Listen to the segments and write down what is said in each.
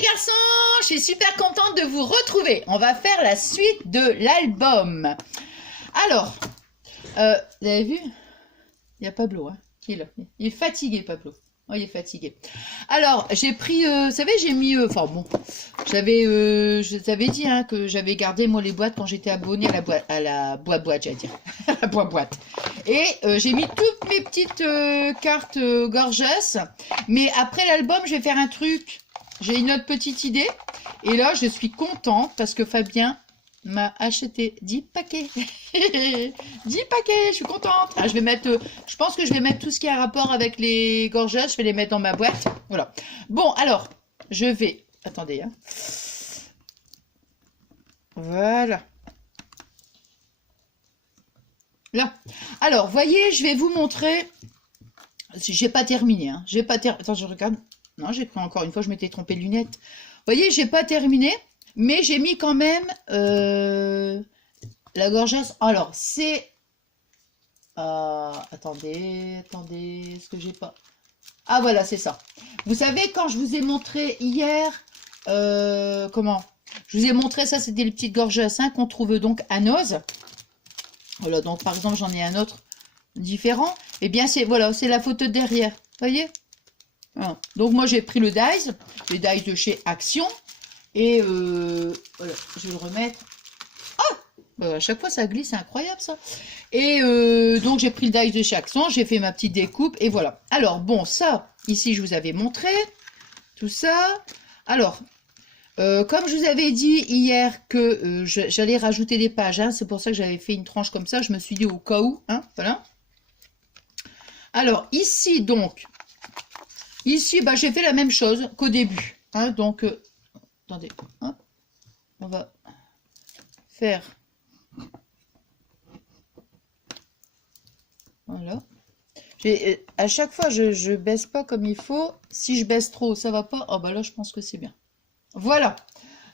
les garçons, je suis super contente de vous retrouver. On va faire la suite de l'album. Alors, vous avez vu? Il y a Pablo, hein, qui est là. Il est fatigué, Pablo. Oh, il est fatigué. Alors, j'ai pris, vous savez, j'ai mis, enfin bon, je t'avais dit hein, que j'avais gardé moi les boîtes quand j'étais abonnée à la boîte, j'allais dire, à la boîte. Et j'ai mis toutes mes petites cartes gorgeous. Mais après l'album, je vais faire un truc. J'ai une autre petite idée. Et là, je suis contente parce que Fabien m'a acheté 10 paquets. 10 paquets, je suis contente. Ah, je pense que je vais mettre tout ce qui a rapport avec les gorgeous. Je vais les mettre dans ma boîte. Voilà. Bon, alors, je vais... Attendez, hein. Voilà. Là. Alors, voyez, je vais vous montrer... J'ai pas terminé, hein. J'ai pas terminé... Attends, je regarde. Non, j'ai pris encore une fois, je m'étais trompée de lunettes. Vous voyez, j'ai pas terminé, mais j'ai mis quand même la gorgeous. Alors, c'est... attendez, est-ce que j'ai pas... Ah, voilà, c'est ça. Vous savez, quand je vous ai montré hier... comment? Je vous ai montré, ça, c'était les petites gorgeous hein, qu'on trouve donc à Noz. Voilà, donc par exemple, j'en ai un autre différent. Eh bien, c'est voilà, c'est la photo de derrière. Vous voyez? Voilà. Donc moi j'ai pris le dies, les dies de chez Action, et voilà, je vais le remettre. Ah, à chaque fois ça glisse, c'est incroyable ça. Et donc j'ai pris le dies de chez Action, j'ai fait ma petite découpe et voilà. Alors bon, ça ici je vous avais montré tout ça. Alors comme je vous avais dit hier que j'allais rajouter des pages, hein, c'est pour ça que j'avais fait une tranche comme ça. Je me suis dit au cas où, hein, voilà. Alors ici donc. Ici, bah, j'ai fait la même chose qu'au début. Hein, donc, attendez, hein, on va faire. Voilà. À chaque fois, je baisse pas comme il faut. Si je baisse trop, ça va pas. Oh, bah là, je pense que c'est bien. Voilà.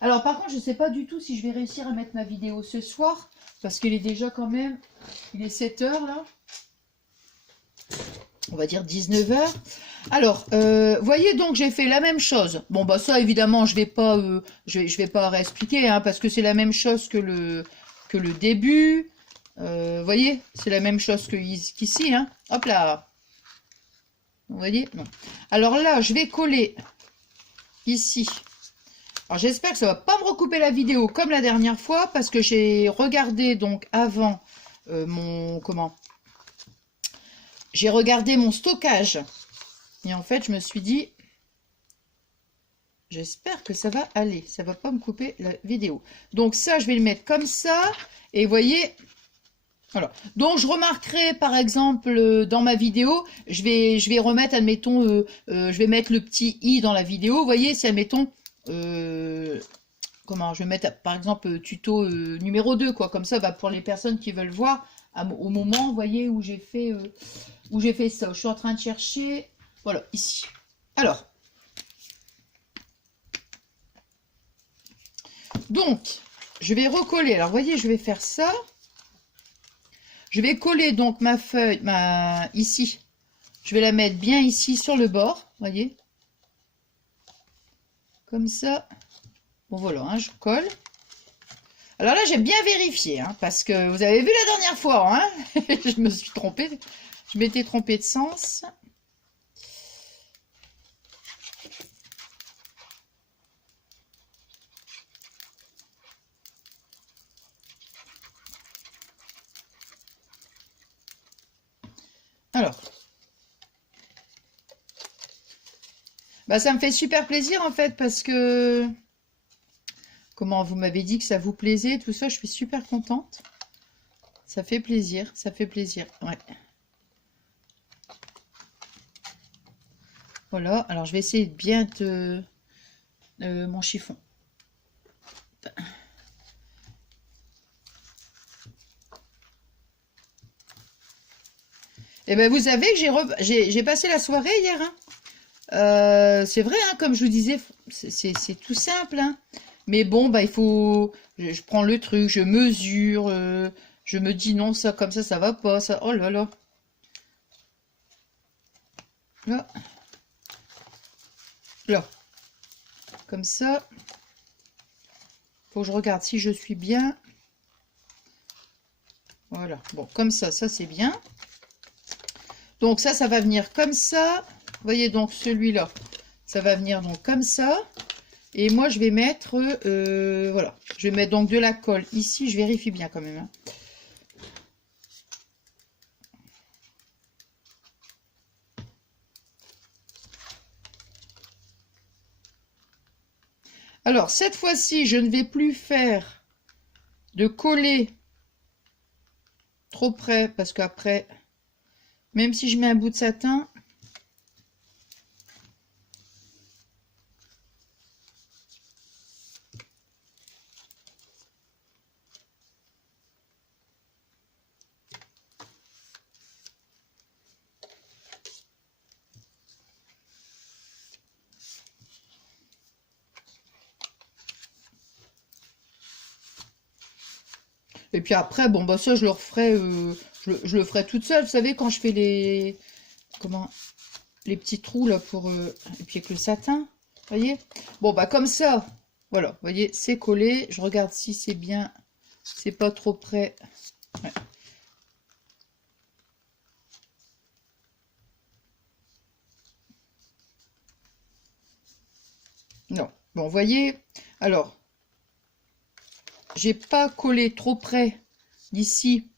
Alors, par contre, je sais pas du tout si je vais réussir à mettre ma vidéo ce soir. Parce qu'il est déjà quand même... Il est 7 h là. On va dire 19 h. Alors, voyez donc j'ai fait la même chose. Bon bah ça évidemment je vais pas réexpliquer hein, parce que c'est la même chose que le début. Voyez, c'est la même chose qu'ici. Hein. Hop là. Vous voyez non. Alors là je vais coller ici. Alors j'espère que ça va pas me recouper la vidéo comme la dernière fois parce que j'ai regardé donc avant j'ai regardé mon stockage. Et en fait, je me suis dit, j'espère que ça va aller. Ça va pas me couper la vidéo. Donc ça, je vais le mettre comme ça. Et vous voyez, voilà. Donc je remarquerai, par exemple, dans ma vidéo, je vais remettre, admettons, je vais mettre le petit i dans la vidéo. Vous voyez, si, admettons, comment, je vais mettre, par exemple, tuto numéro 2, quoi. Comme ça, bah, pour les personnes qui veulent voir, au moment, vous voyez, où j'ai fait ça. Je suis en train de chercher... Voilà, ici. Alors, donc, je vais recoller. Alors, vous voyez, je vais faire ça. Je vais coller donc ma feuille, ici. Je vais la mettre bien ici sur le bord, vous voyez. Comme ça. Bon, voilà, hein, je colle. Alors là, j'ai bien vérifié, hein, parce que vous avez vu la dernière fois, hein, je me suis trompée. Je m'étais trompée de sens. Alors, bah ça me fait super plaisir en fait parce que, comment vous m'avez dit que ça vous plaisait, tout ça, je suis super contente. Ça fait plaisir, ouais. Voilà, alors je vais essayer de bien te... mon chiffon. Et ben vous savez que j'ai passé la soirée hier. Hein. C'est vrai, hein, comme je vous disais, c'est tout simple. Hein. Mais bon, bah il faut. Je prends le truc, je mesure, je me dis non, ça comme ça va pas. Ça. Oh là là. Là. Là. comme ça. Faut que je regarde si je suis bien. Voilà, bon, comme ça c'est bien. Donc ça va venir comme ça. Vous voyez, donc celui-là, ça va venir donc comme ça. Et moi, je vais mettre, voilà, je vais mettre donc de la colle ici. Je vérifie bien quand même, hein. Alors, cette fois-ci, je ne vais plus faire de coller trop près, parce qu'après, même si je mets un bout de satin, et puis après, bon, bah ça, je le referai, je le ferai toute seule. Vous savez, quand je fais les, comment, les petits trous, là, pour, et puis avec le satin, vous voyez. Bon, bah comme ça, voilà, vous voyez, c'est collé. Je regarde si c'est bien, c'est pas trop près. Ouais. Non, bon, vous voyez, alors, j'ai pas collé trop près d'ici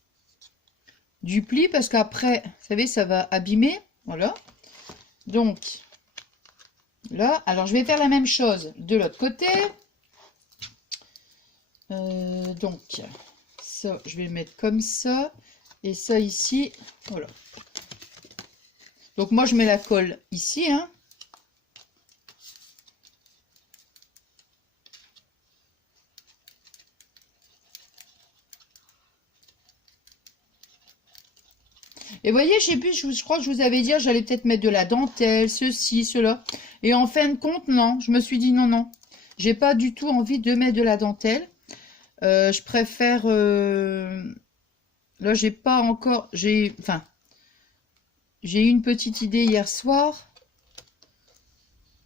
du pli parce qu'après, vous savez, ça va abîmer. Voilà. Donc, là, alors je vais faire la même chose de l'autre côté. Donc, ça, je vais le mettre comme ça. Et ça ici, voilà. Donc, moi, je mets la colle ici, hein. Et voyez, je sais plus, je crois que je vous avais dit, j'allais peut-être mettre de la dentelle, ceci, cela. Et en fin de compte, non. Je me suis dit non, non. J'ai pas du tout envie de mettre de la dentelle. Je préfère... là, j'ai pas encore... Enfin, j'ai eu une petite idée hier soir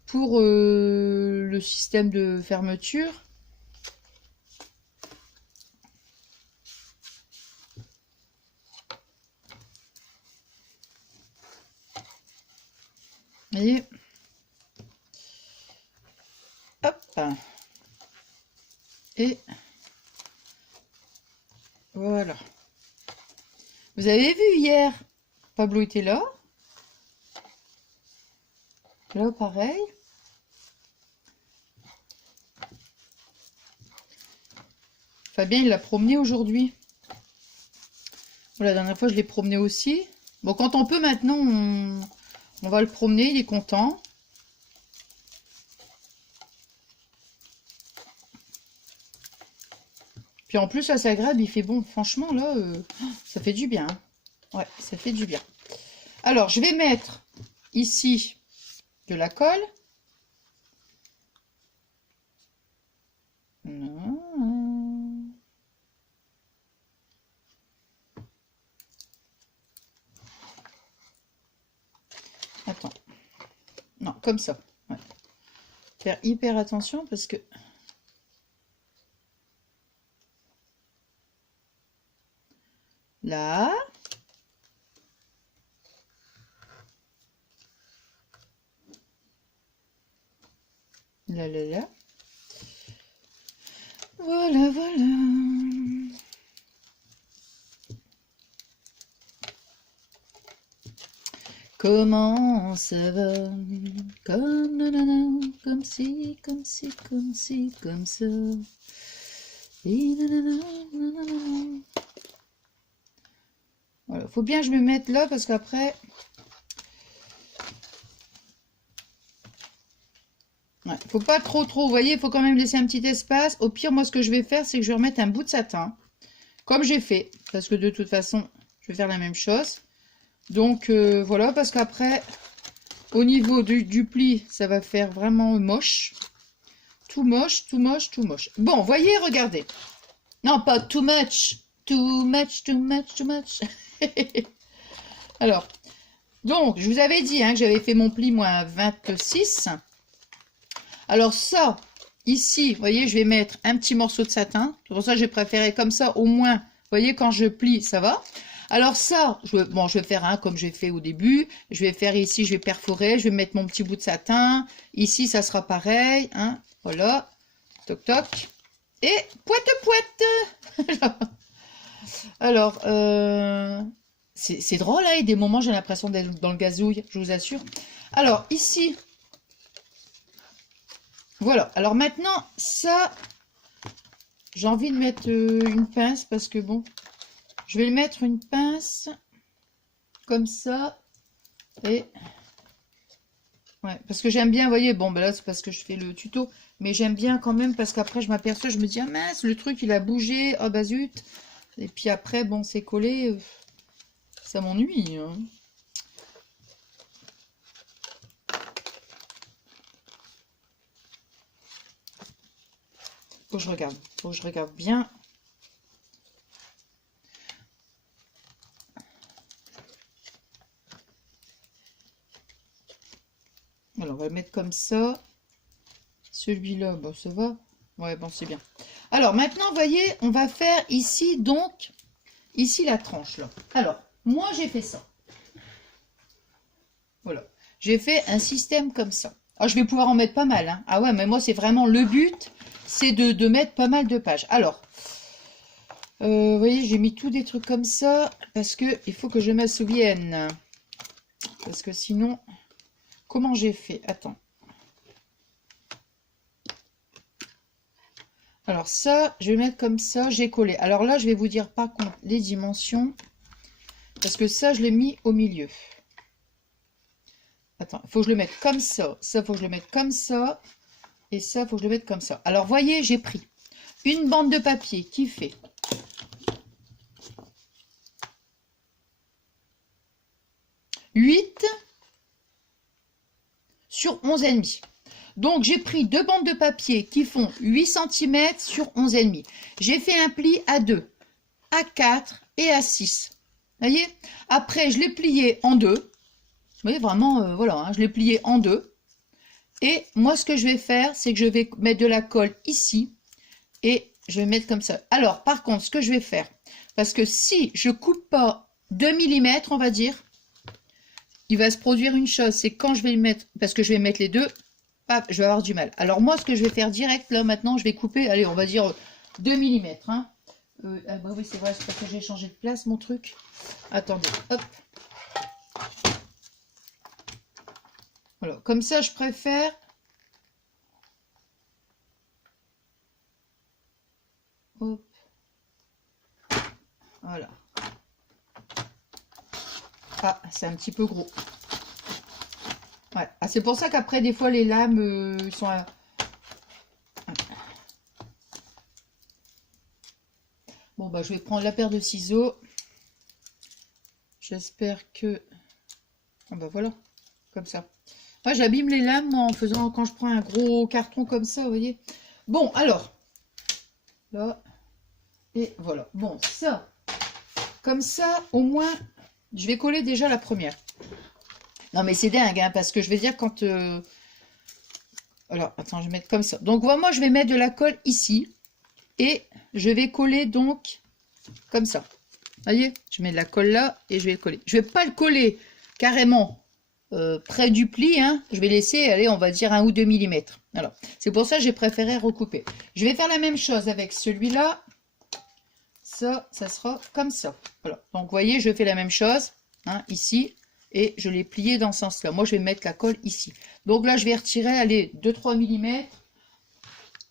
pour le système de fermeture. Vous voyez, hop, et voilà. Vous avez vu hier, Pablo était là. Là, pareil. Fabien, il l'a promené aujourd'hui. Voilà, la dernière fois, je l'ai promené aussi. Bon, quand on peut maintenant, on va le promener, il est content. Puis en plus, là, c'est agréable, il fait bon. Franchement, là, ça fait du bien. Ouais, ça fait du bien. Alors, je vais mettre ici de la colle. Attends. Non, comme ça. Ouais. Faire hyper attention parce que... Là. Là, là, là. Voilà, voilà. Comment ça va? Comme nanana, comme si, comme si, comme si, comme ça. Et nanana, nanana. Voilà, faut bien que je me mette là parce qu'après... Ouais, faut pas trop, vous voyez, il faut quand même laisser un petit espace. Au pire, moi, ce que je vais faire, c'est que je vais remettre un bout de satin, comme j'ai fait, parce que de toute façon, je vais faire la même chose. Donc, voilà, parce qu'après, au niveau du pli, ça va faire vraiment moche. Tout moche, tout moche, tout moche. Bon, voyez, regardez. Non, pas too much. Too much, too much, too much. Alors, donc, je vous avais dit hein, que j'avais fait mon pli, moi, à 26. Alors ça, ici, vous voyez, je vais mettre un petit morceau de satin. C'est pour ça que j'ai préféré comme ça, au moins, vous voyez, quand je plie, ça va. Alors ça, bon, je vais faire un comme j'ai fait au début. Je vais faire ici, je vais perforer, je vais mettre mon petit bout de satin. Ici, ça sera pareil, hein. Voilà, toc toc. Et poète. Alors, c'est drôle, hein, et des moments, j'ai l'impression d'être dans le gazouille, je vous assure. Alors, ici, voilà. Alors maintenant, ça, j'ai envie de mettre une pince parce que bon, je vais le mettre une pince comme ça. Et ouais, parce que j'aime bien, vous voyez, bon, ben là, c'est parce que je fais le tuto, mais j'aime bien quand même parce qu'après, je m'aperçois, je me dis, ah mince, le truc, il a bougé, oh bah zut. Et puis après, bon, c'est collé, ça m'ennuie, hein. Faut que je regarde bien. Alors, on va le mettre comme ça. Celui-là, bon, ça va. Ouais, bon, c'est bien. Alors, maintenant, vous voyez, on va faire ici, donc, ici, la tranche, là. Alors, moi, j'ai fait ça. Voilà. J'ai fait un système comme ça. Alors, je vais pouvoir en mettre pas mal, hein. Ah ouais, mais moi, c'est vraiment le but, c'est de mettre pas mal de pages. Alors, vous voyez, j'ai mis tous des trucs comme ça, parce que il faut que je me souvienne. Parce que sinon, comment j'ai fait? Attends. Alors ça, je vais mettre comme ça, j'ai collé. Alors là, je vais vous dire par contre les dimensions. Parce que ça, je l'ai mis au milieu. Attends, il faut que je le mette comme ça. Ça, il faut que je le mette comme ça. Et ça, il faut que je le mette comme ça. Alors, voyez, j'ai pris une bande de papier qui fait 8 sur 11,5. Donc, j'ai pris deux bandes de papier qui font 8 cm sur 11,5. J'ai fait un pli à 2, à 4 et à 6. Vous voyez? Après, je l'ai plié en deux. Vous voyez, vraiment, voilà, hein, je l'ai plié en deux. Et moi, ce que je vais faire, c'est que je vais mettre de la colle ici. Et je vais mettre comme ça. Alors, par contre, ce que je vais faire, parce que si je coupe pas 2 mm, on va dire, il va se produire une chose, c'est quand je vais le mettre, parce que je vais mettre les deux, hop, je vais avoir du mal. Alors moi, ce que je vais faire direct, là, maintenant, je vais couper, allez, on va dire 2 mm. Hein. Ah bah oui, c'est vrai, c'est parce que j'ai changé de place, mon truc. Attendez, hop. Voilà, comme ça, je préfère... Hop. Voilà. Ah, c'est un petit peu gros. Ouais. Ah, c'est pour ça qu'après, des fois, les lames sont... Bon, bah, je vais prendre la paire de ciseaux. J'espère que... Ah, bah, voilà. Comme ça. Moi, j'abîme les lames moi, en faisant... Quand je prends un gros carton comme ça, vous voyez. Bon, alors. Là. Et voilà. Bon, ça. Comme ça, au moins... Je vais coller déjà la première. Non, mais c'est dingue, hein, parce que je vais dire quand... Alors, attends, je vais mettre comme ça. Donc, moi, je vais mettre de la colle ici. Et je vais coller donc comme ça. Vous voyez, je mets de la colle là et je vais le coller. Je vais pas le coller carrément près du pli. Hein. Je vais laisser, allez, on va dire 1 ou 2 mm. Alors, c'est pour ça que j'ai préféré recouper. Je vais faire la même chose avec celui-là. Ça sera comme ça. Voilà. Donc, vous voyez, je fais la même chose, hein, ici, et je l'ai plié dans ce sens-là. Moi, je vais mettre la colle ici. Donc là, je vais retirer, allez, 2-3 mm.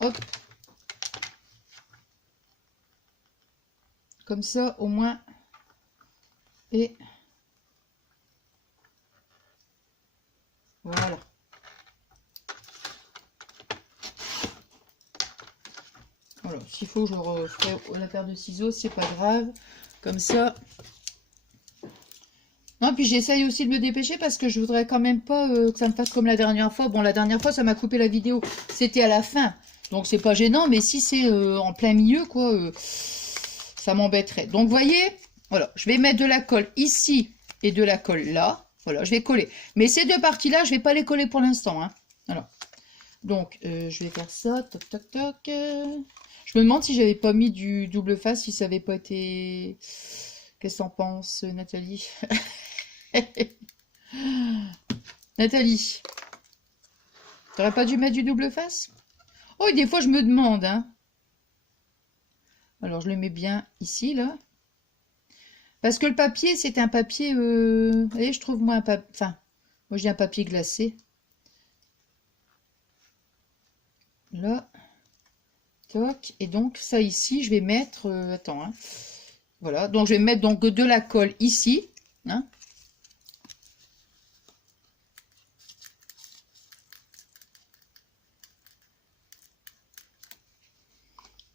Hop. Comme ça, au moins. Et voilà. Voilà, s'il faut, je referai la paire de ciseaux, c'est pas grave. Comme ça. Non, puis j'essaye aussi de me dépêcher parce que je voudrais quand même pas que ça me fasse comme la dernière fois. Bon, la dernière fois, ça m'a coupé la vidéo. C'était à la fin. Donc, c'est pas gênant, mais si c'est en plein milieu, quoi, ça m'embêterait. Donc, vous voyez, voilà, je vais mettre de la colle ici et de la colle là. Voilà, je vais coller. Mais ces deux parties-là, je vais pas les coller pour l'instant. Hein. Voilà. Donc, je vais faire ça. Toc, toc, toc. Je me demande si j'avais pas mis du double face, si ça avait pas été... Qu'est-ce que t'en penses, Nathalie? Nathalie, t'aurais pas dû mettre du double face? Oh, et des fois, je me demande, hein. Alors, je le mets bien ici, là. Parce que le papier, c'est un papier... Vous voyez, je trouve, moi, un papier... Enfin, moi, j'ai un papier glacé. Là. Toc. Et donc, ça, ici, je vais mettre... attends, hein. Voilà. Donc, je vais mettre donc de la colle ici. Hein.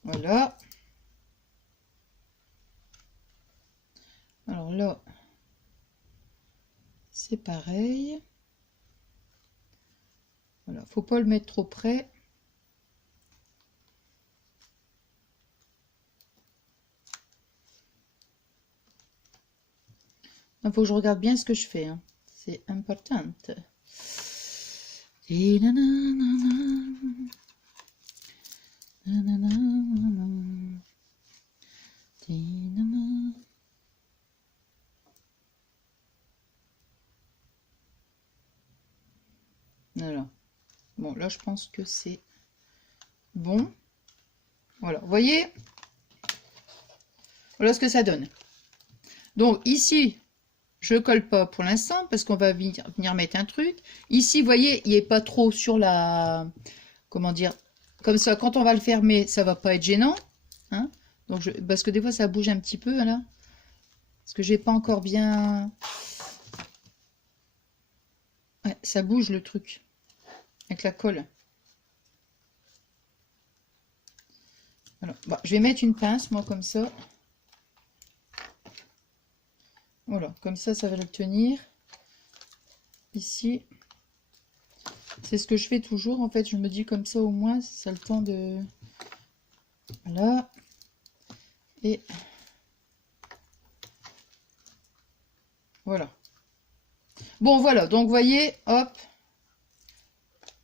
Voilà. Alors là, c'est pareil. Voilà, faut pas le mettre trop près. Il faut que je regarde bien ce que je fais. Hein. C'est important. Voilà. Bon, là, je pense que c'est bon. Voilà, vous voyez? Voilà ce que ça donne. Donc, ici, je colle pas pour l'instant parce qu'on va venir mettre un truc. Ici, vous voyez, il n'est pas trop sur la... Comment dire? Comme ça, quand on va le fermer, ça va pas être gênant. Hein? Donc parce que des fois, ça bouge un petit peu, là. Parce que j'ai pas encore bien... Ouais, ça bouge le truc. Avec la colle. Voilà. Bah, je vais mettre une pince, moi, comme ça. Voilà, comme ça va le tenir. Ici. C'est ce que je fais toujours, en fait. Je me dis comme ça, au moins, ça a le temps de... Voilà. Et... Voilà. Bon, voilà. Donc, vous voyez, hop.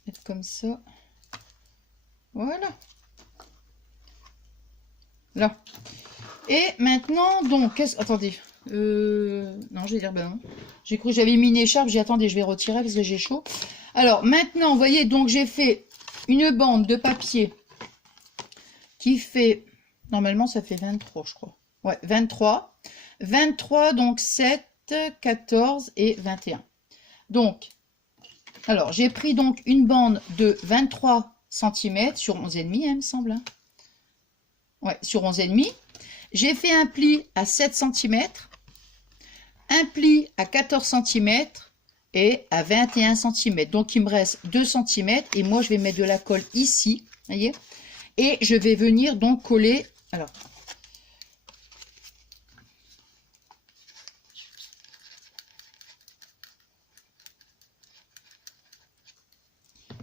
Mettre comme ça. Voilà. Là. Et maintenant, donc, attendez. Non, je vais dire, ben non. J'ai cru que j'avais mis une écharpe. J'ai attendez, je vais retirer parce que j'ai chaud. Alors, maintenant, vous voyez, donc j'ai fait une bande de papier qui fait... Normalement, ça fait 23, je crois. Ouais, 23. 23, donc 7, 14 et 21. Donc, alors, j'ai pris donc une bande de 23 cm sur 11,5, hein, il me semble. Hein. Ouais, sur 11,5. J'ai fait un pli à 7 cm, un pli à 14 cm et à 21 cm. Donc, il me reste 2 cm et moi, je vais mettre de la colle ici, voyez. Et je vais venir donc coller... Alors,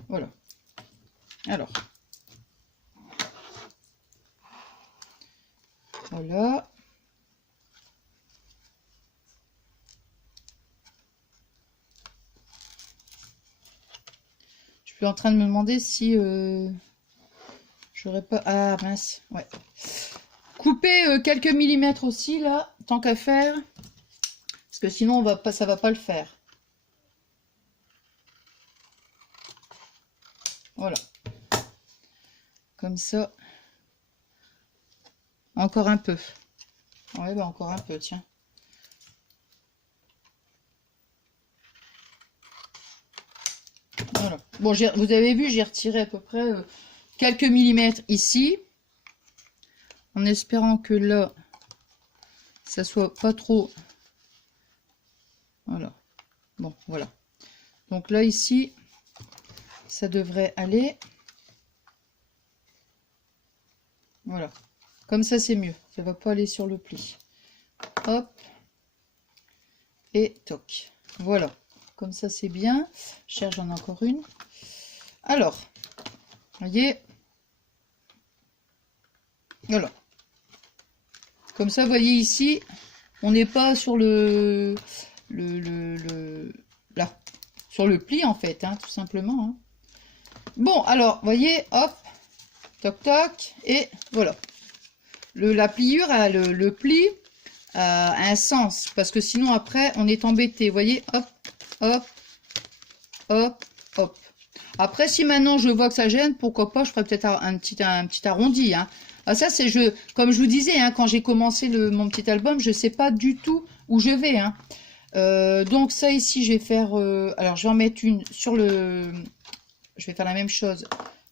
voilà. Alors, voilà. Je suis en train de me demander si j'aurais pas... Ah mince, ouais. Couper quelques millimètres aussi là, tant qu'à faire, parce que sinon on va pas, ça va pas le faire. Voilà. Comme ça. Encore un peu. Ouais, bah encore un peu, tiens. Voilà. Bon, vous avez vu, j'ai retiré à peu près quelques millimètres ici. En espérant que là, ça soit pas trop... Voilà. Bon, voilà. Donc là, ici, ça devrait aller. Voilà. Comme ça, c'est mieux. Ça va pas aller sur le pli. Hop. Et toc. Voilà. Comme ça, c'est bien. Je cherche, j'en ai encore une. Alors, voyez. Voilà. Comme ça, vous voyez ici, on n'est pas sur là, sur le pli, en fait, hein, tout simplement. Hein. Bon, alors, vous voyez, hop, toc toc, et voilà. La pliure, le pli a un sens, parce que sinon après, on est embêté. Vous voyez, hop, hop, hop, hop. Après, si maintenant je vois que ça gêne, pourquoi pas, je ferai peut-être un petit arrondi. Hein. Ah, ça, c'est comme je vous disais, hein, quand j'ai commencé mon petit album, je sais pas du tout où je vais. Hein. Donc ça ici, je vais faire... alors, je vais en mettre une sur le... Je vais faire la même chose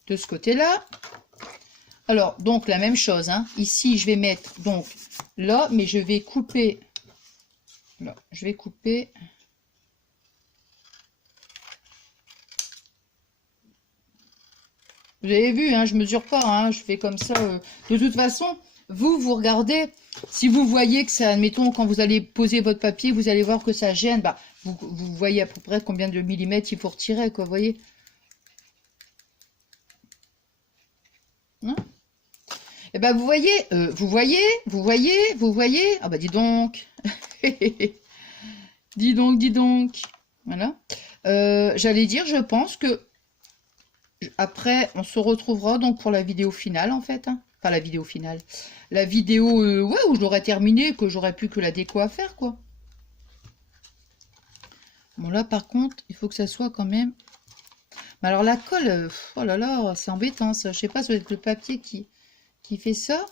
de ce côté-là. Alors, donc, la même chose. Hein. Ici, je vais mettre, donc, là, mais je vais couper... Là, je vais couper... Vous avez vu, hein, je mesure pas, hein, je fais comme ça. De toute façon, vous regardez, si vous voyez que ça, admettons, quand vous allez poser votre papier, vous allez voir que ça gêne, bah, vous voyez à peu près combien de millimètres il faut retirer, quoi, vous voyez. Hein? Et ben, vous voyez, ah bah, dis donc. Dis donc. Voilà. J'allais dire, je pense que après, on se retrouvera donc pour la vidéo finale, en fait. Hein. Enfin, la vidéo finale. La vidéo, ouais, où je l'aurais terminé, que j'aurais plus que la déco à faire, quoi. Bon, là, par contre, il faut que ça soit quand même... Mais alors, la colle, oh là là, c'est embêtant, ça. Je sais pas, ça doit être le papier qui fait ça.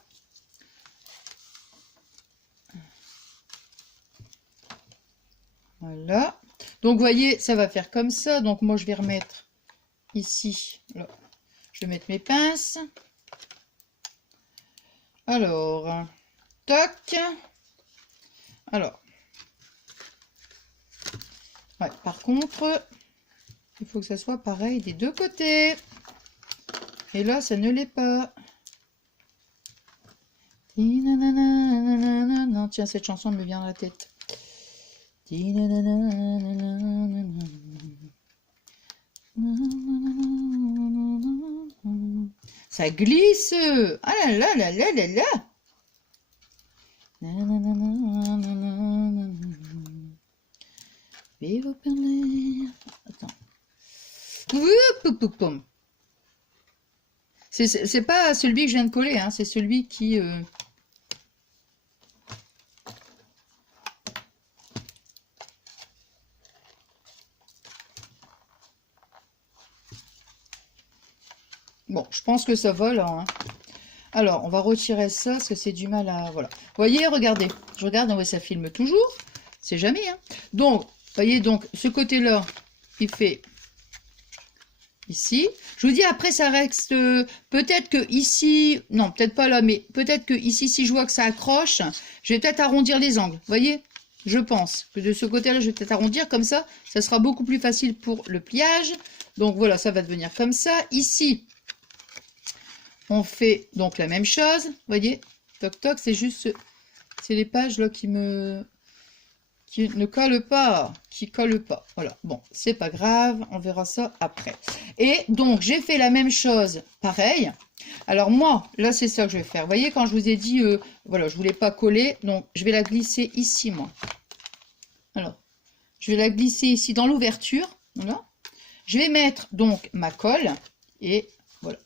Voilà. Donc, vous voyez, ça va faire comme ça. Donc, moi, je vais remettre ici, là. Je vais mettre mes pinces. Alors, toc. Alors, ouais, par contre, il faut que ça soit pareil des deux côtés. Et là, ça ne l'est pas. Non, tiens, cette chanson me vient dans la tête. Ça glisse. Ah là là là là là là. Attends. C'est pas celui que je viens de coller, hein, c'est celui qui... Bon, je pense que ça va là. Hein. Alors, on va retirer ça, parce que c'est du mal à... Voilà. Vous voyez, regardez. Je regarde, ouais, ça filme toujours. C'est jamais, hein. Donc, vous voyez, donc, ce côté-là, il fait... Ici. Je vous dis, après, ça reste... peut-être que ici... Non, peut-être pas là, mais peut-être que ici, si je vois que ça accroche, je vais peut-être arrondir les angles. Vous voyez? Je pense que de ce côté-là, je vais peut-être arrondir. Comme ça sera beaucoup plus facile pour le pliage. Donc, voilà, ça va devenir comme ça. Ici... On fait donc la même chose, vous voyez, toc toc, c'est juste, c'est les pages là qui ne collent pas, voilà, bon, c'est pas grave, on verra ça après. Et donc, j'ai fait la même chose, pareil. Alors moi, là, c'est ça que je vais faire. Vous voyez, quand je vous ai dit, voilà, je voulais pas coller, donc je vais la glisser ici, moi. Alors, je vais la glisser ici dans l'ouverture, voilà. Je vais mettre donc ma colle, et voilà.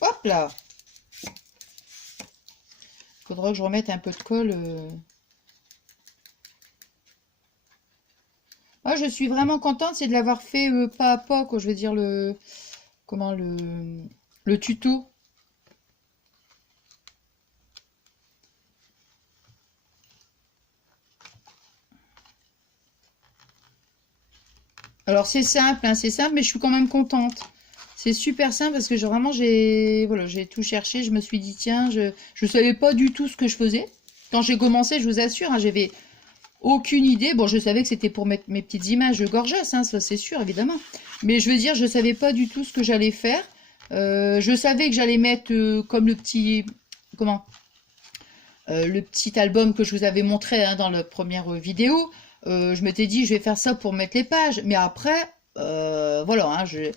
Hop là. Il faudra que je remette un peu de colle. Ah, je suis vraiment contente, c'est de l'avoir fait pas à pas, quoi. Je veux dire le tuto. Alors c'est simple, hein, c'est simple, mais je suis quand même contente. C'est super simple parce que vraiment j'ai tout cherché. Je me suis dit tiens, je savais pas du tout ce que je faisais. Quand j'ai commencé, je vous assure, hein, j'avais aucune idée. Bon, je savais que c'était pour mettre mes petites images gorgeusses, hein, ça c'est sûr évidemment. Mais je veux dire, je savais pas du tout ce que j'allais faire. Je savais que j'allais mettre comme le petit le petit album que je vous avais montré hein, dans la première vidéo. Je m'étais dit je vais faire ça pour mettre les pages. Mais après, voilà, hein, je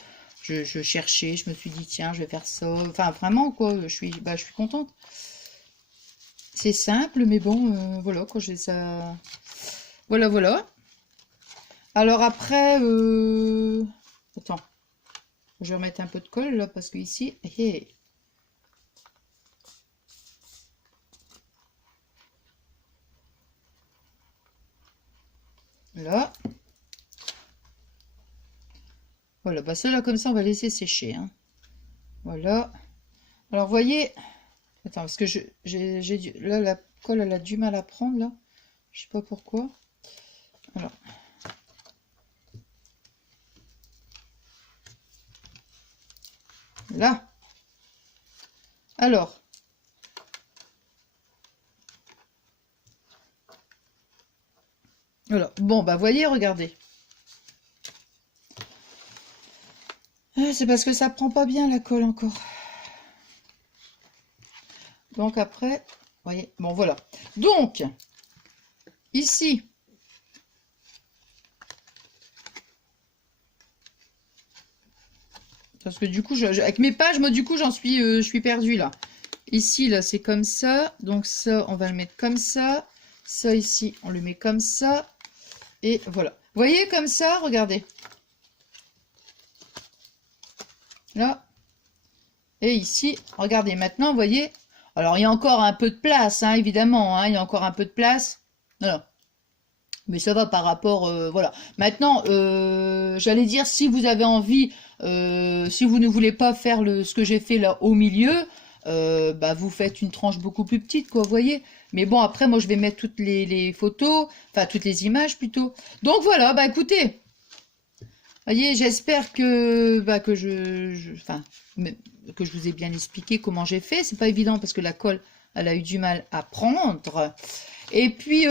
cherchais, je me suis dit tiens je vais faire ça, enfin vraiment quoi, je suis contente. C'est simple mais bon voilà quand j'ai ça, voilà. Alors après attends, Je vais remettre un peu de colle là parce que ici, hey. Là. Voilà, bah celle-là comme ça, on va laisser sécher. Hein. Voilà. Alors, vous voyez... Attends, parce que là, la colle, elle a du mal à prendre, là. Je sais pas pourquoi. Alors. Là. Alors. Voilà. Bon, bah, voyez, regardez. C'est parce que ça prend pas bien la colle encore. Donc après, vous voyez, bon voilà. Donc, ici, parce que du coup, avec mes pages, moi du coup, je suis perdue là. Ici, là, c'est comme ça. Donc ça, on va le mettre comme ça. Ça ici, on le met comme ça. Et voilà. Vous voyez comme ça, regardez. Là. Et ici, regardez, maintenant, vous voyez. Alors, il y a encore un peu de place, hein, évidemment. Hein, il y a encore un peu de place. Voilà. Mais ça va par rapport... voilà. Maintenant, j'allais dire, si vous avez envie, si vous ne voulez pas faire ce que j'ai fait là au milieu, bah, vous faites une tranche beaucoup plus petite, quoi, vous voyez. Mais bon, après, moi, je vais mettre toutes les photos, enfin, toutes les images, plutôt. Donc, voilà, bah, écoutez... Voyez, j'espère que, bah, que que je vous ai bien expliqué comment j'ai fait. C'est pas évident parce que la colle, elle a eu du mal à prendre. Et puis,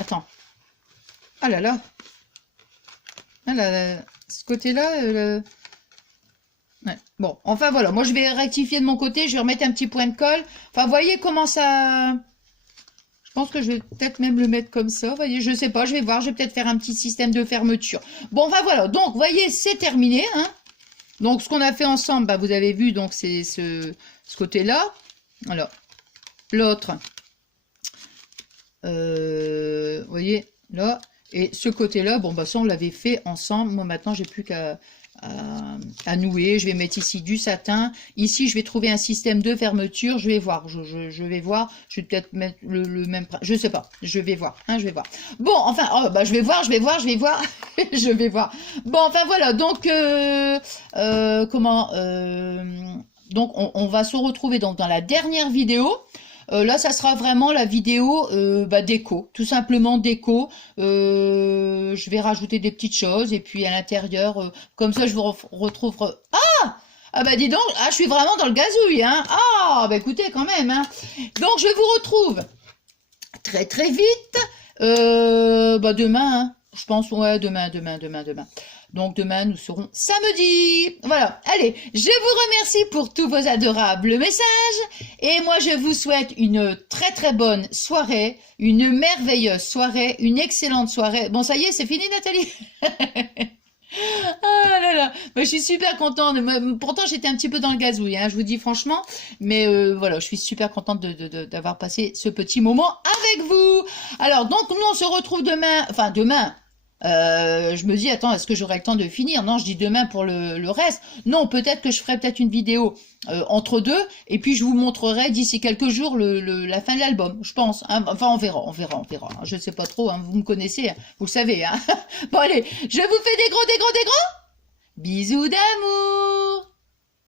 attends. Ah là là. Ah là, là. Ce côté-là, ouais. Bon, enfin voilà. Moi, je vais rectifier de mon côté. Je vais remettre un petit point de colle. Enfin, vous voyez comment ça... Je pense que je vais peut-être même le mettre comme ça. Vous voyez, je sais pas, je vais voir. Je vais peut-être faire un petit système de fermeture. Bon, enfin voilà. Donc, vous voyez, c'est terminé. Hein. Donc, ce qu'on a fait ensemble, bah, vous avez vu, donc c'est ce côté-là. Alors, l'autre, vous voyez, là. Et ce côté-là, bon, bah ça, on l'avait fait ensemble. Moi, maintenant, j'ai plus qu'à nouer. Je vais mettre ici du satin. Ici, je vais trouver un système de fermeture. Je vais voir. Je vais voir. Je vais peut-être mettre le même... Je sais pas. Je vais voir. Hein, je vais voir. Bon, enfin, oh, bah, je vais voir. Je vais voir. Je vais voir. Bon, enfin, voilà. Donc, donc, on va se retrouver donc dans la dernière vidéo. Là, ça sera vraiment la vidéo bah, déco, tout simplement déco. Je vais rajouter des petites choses et puis à l'intérieur, comme ça, je vous retrouve. Ah bah dis donc, je suis vraiment dans le gazouille, hein. Ah bah écoutez quand même, hein. Donc je vous retrouve très très vite. Bah demain, hein. Je pense, ouais, demain. Donc demain, nous serons samedi. Voilà, allez, je vous remercie pour tous vos adorables messages. Et moi, je vous souhaite une très très bonne soirée, une merveilleuse soirée, une excellente soirée. Bon, ça y est, c'est fini, Nathalie. Ah là là, moi, je suis super contente. Pourtant, j'étais un petit peu dans le gazouille, hein, je vous dis franchement. Mais voilà, je suis super contente d'avoir passé ce petit moment avec vous. Alors, donc, nous, on se retrouve demain. Enfin, demain. Je me dis, attends, est-ce que j'aurai le temps de finir? Non, je dis demain pour le reste. Non, peut-être que je ferai peut-être une vidéo entre deux, et puis je vous montrerai d'ici quelques jours la fin de l'album, je pense. Hein. Enfin, on verra. Hein. Je ne sais pas trop, hein. Vous me connaissez, hein. Vous le savez. Hein. Bon, allez, je vous fais des gros bisous d'amour.